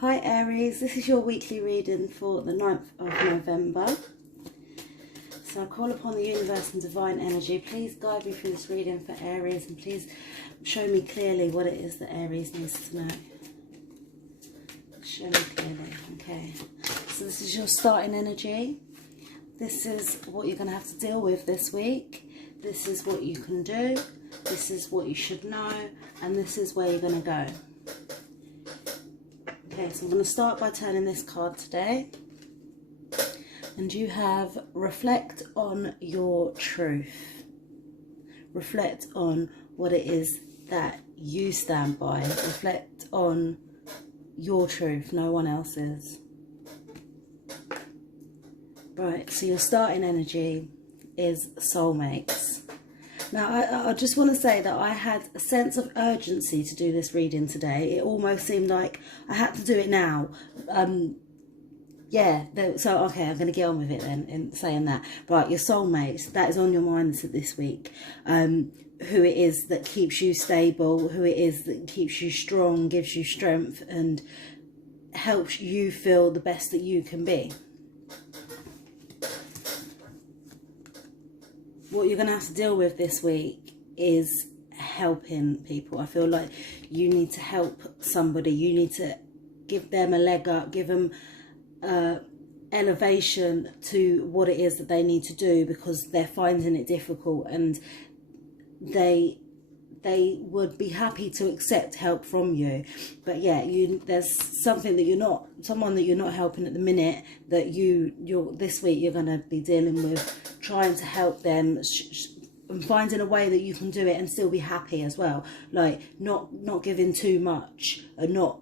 Hi Aries, this is your weekly reading for the 9th of November. So I call upon the universe and divine energy. Please guide me through this reading for Aries and please show me clearly what it is that Aries needs to know. Show me clearly. Okay. So this is your starting energy. This is what you're going to have to deal with this week. This is what you can do. This is what you should know. And this is where you're going to go. Okay, so I'm going to start by turning this card today. And you have reflect on your truth. Reflect on what it is that you stand by. Reflect on your truth, no one else's. Right, so your starting energy is soulmates. Now, I just want to say that I had a sense of urgency to do this reading today. It almost seemed like I had to do it now. Yeah, so okay, I'm going to get on with it then in saying that. Right, your soulmates, that is on your mind this week. Who it is that keeps you stable, who it is that keeps you strong, gives you strength and helps you feel the best that you can be. What you're going to have to deal with this week is helping people. I feel like you need to help somebody. You need to give them a leg up, give them elevation to what it is that they need to do because they're finding it difficult and they would be happy to accept help from you. But yeah, there's something that someone that you're not helping at the minute that this week you're going to be dealing with, trying to help them and finding a way that you can do it and still be happy as well. Like not giving too much and not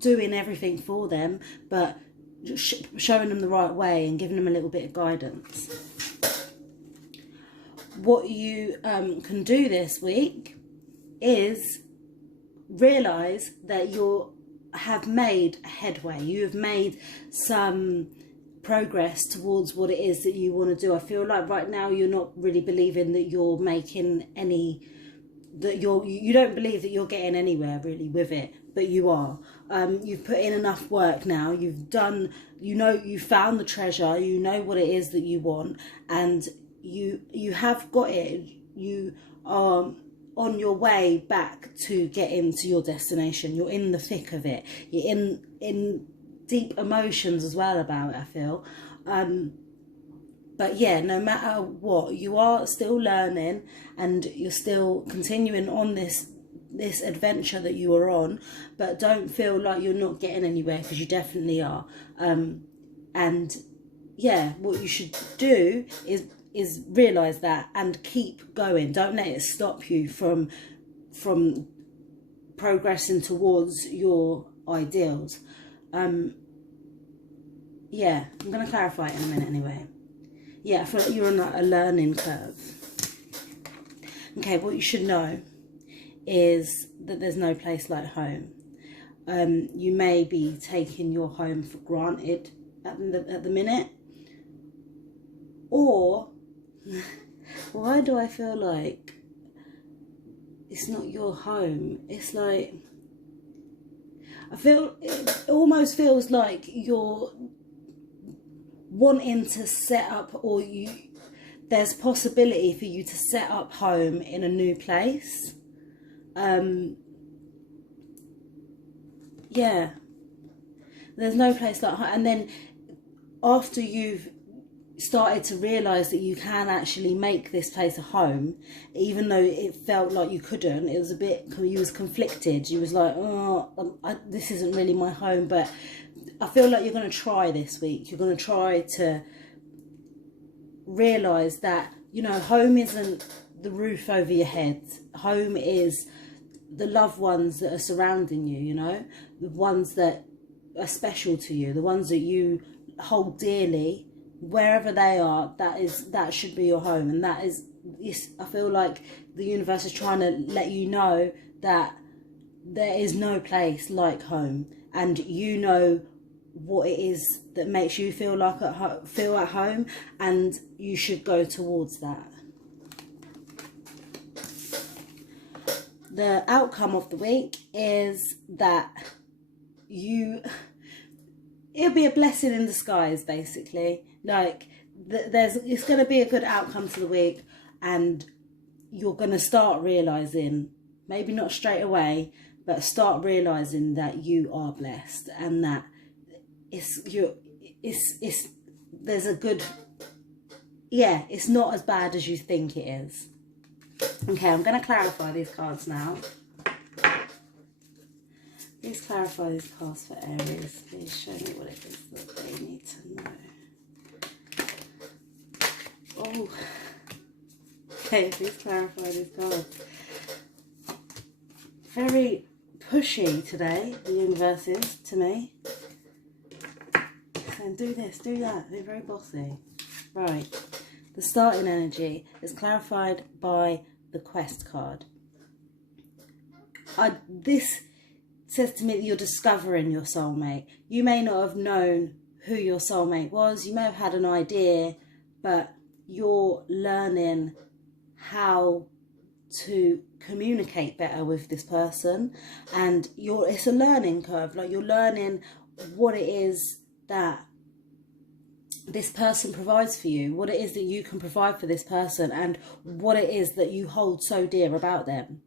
doing everything for them, but showing them the right way and giving them a little bit of guidance. What you can do this week is realise that you have made headway. You have made some progress towards what it is that you want to do. I feel like right now you're not really believing that you're making any, you don't believe that you're getting anywhere really with it, but you are. You've put in enough work now. You've done, you found the treasure. You know what it is that you want, and you have got it. You are on your way back to getting to your destination. You're in the thick of it. You're in deep emotions as well about it, I feel. But yeah, no matter what, you are still learning and you're still continuing on this adventure that you are on, but don't feel like you're not getting anywhere, because you definitely are. And yeah, what you should do is realise that and keep going. Don't let it stop you from progressing towards your ideals. Yeah, I'm going to clarify it in a minute anyway. Yeah, I feel like you're on a learning curve. Okay, what you should know is that there's no place like home. You may be taking your home for granted at the minute. Or, why do I feel like it's not your home? It's like, it almost feels like you're wanting to set up, or there's possibility for you to set up home in a new place. Yeah, there's no place like home. And then after you've started to realise that you can actually make this place a home, even though it felt like you couldn't, it was you was conflicted. You was like, oh, this isn't really my home. But I feel like you're going to try this week. You're going to try to realise that, home isn't the roof over your head. Home is the loved ones that are surrounding you, the ones that are special to you, the ones that you hold dearly. Wherever they are, that should be your home. And I feel like the universe is trying to let you know that there is no place like home, and you know what it is that makes you feel at home, and you should go towards that. The outcome of the week is that it'll be a blessing in disguise, basically. Like, it's going to be a good outcome to the week, and you're going to start realising, maybe not straight away, but start realising that you are blessed, and that there's a good, it's not as bad as you think it is. Okay, I'm going to clarify these cards now. Please clarify these cards for Aries. Please show me what it is that they need to know. Oh. Okay, please clarify these cards. Very pushy today, the universe is, to me. Saying, do this, do that. They're very bossy. Right. The starting energy is clarified by the Quest card. This says to me that you're discovering your soulmate. You may not have known who your soulmate was. You may have had an idea, but you're learning how to communicate better with this person, and it's a learning curve. Like, you're learning what it is that this person provides for you, what it is that you can provide for this person, and what it is that you hold so dear about them,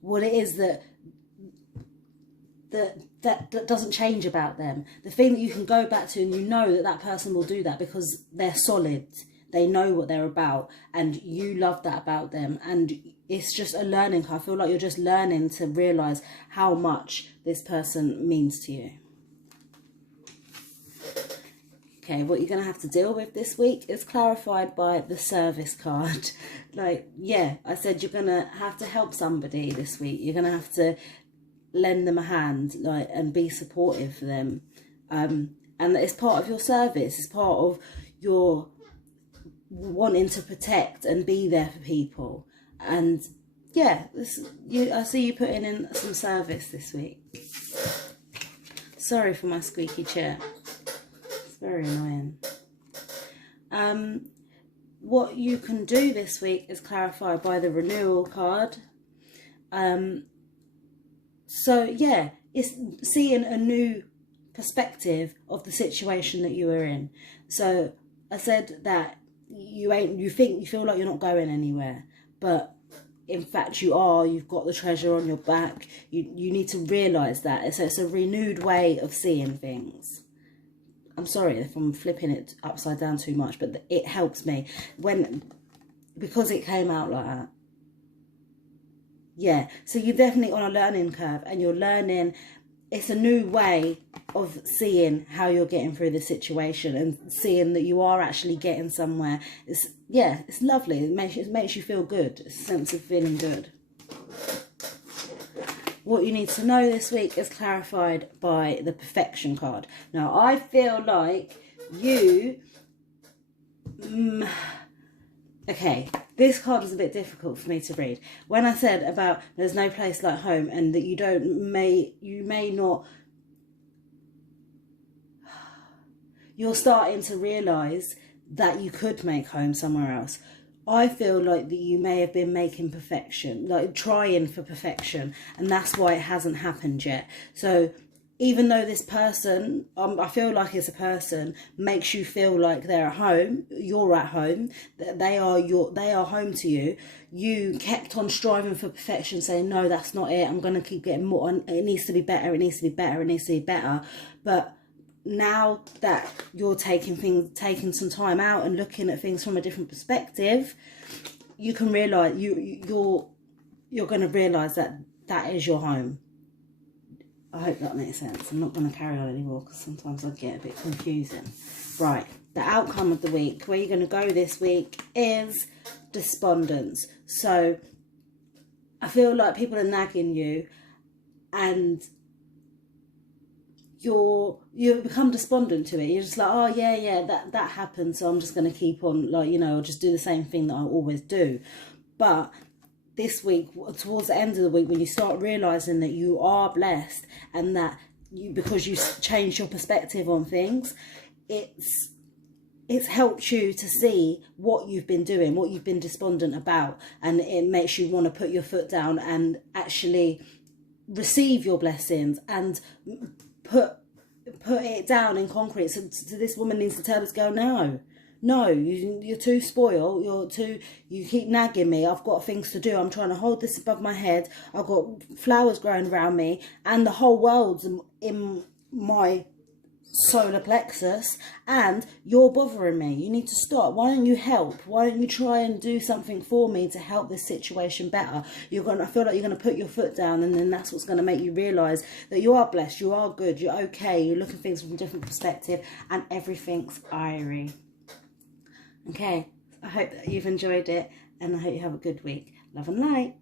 what it is that doesn't change about them, the thing that you can go back to, and you know that that person will do that because they're solid, they know what they're about, and you love that about them. And it's just a learning. I feel like you're just learning to realise how much this person means to you. Okay, what you're going to have to deal with this week is clarified by the service card. Like, yeah, I said you're going to have to help somebody this week. You're going to have to lend them a hand, like, and be supportive for them. And it's part of your service. It's part of your wanting to protect and be there for people. And yeah, I see you putting in some service this week. Sorry for my squeaky chair. It's very annoying. What you can do this week is clarified by the renewal card. So yeah, it's seeing a new perspective of the situation that you were in. So I said that you feel like you're not going anywhere, but in fact you are. You've got the treasure on your back. You need to realise that. It's a renewed way of seeing things. I'm sorry if I'm flipping it upside down too much, but it helps me because it came out like that. Yeah, so you're definitely on a learning curve, and you're learning. It's a new way of seeing how you're getting through the situation, and seeing that you are actually getting somewhere. It's lovely. It makes you feel good. It's a sense of feeling good. What you need to know this week is clarified by the Perfection card. Now, I feel like you... okay, this card is a bit difficult for me to read. When I said about there's no place like home, and that you may not... You're starting to realise that you could make home somewhere else. I feel like that you may have been making perfection, like trying for perfection, and that's why it hasn't happened yet. So even though this person, I feel like it's a person, makes you feel like they're at home, you're at home, they are home to you, you kept on striving for perfection, saying, no, that's not it, I'm going to keep getting more, it needs to be better, it needs to be better, it needs to be better. But now that you're taking some time out and looking at things from a different perspective, you can realise, you're going to realise that is your home. I hope that makes sense. I'm not going to carry on anymore because sometimes I get a bit confusing. Right, the outcome of the week, where you're going to go this week, is despondence. So I feel like people are nagging you, and you become despondent to it. You're just like, oh yeah, that happened, so I'm just going to keep on, like, I'll just do the same thing that I always do. But this week, towards the end of the week, when you start realising that you are blessed, and that because you changed your perspective on things, it's helped you to see what you've been doing, what you've been despondent about, and it makes you want to put your foot down and actually receive your blessings and put it down in concrete. So this woman needs to tell this girl, no, you're too spoiled, you keep nagging me, I've got things to do, I'm trying to hold this above my head, I've got flowers growing around me, and the whole world's in my solar plexus, and you're bothering me. You need to stop. Why don't you help? Why don't you try and do something for me to help this situation better? I feel like you're going to put your foot down, and then that's what's going to make you realise that you are blessed, you are good, you're okay, you're looking at things from a different perspective, and everything's Aries. Okay, I hope that you've enjoyed it, and I hope you have a good week. Love and light.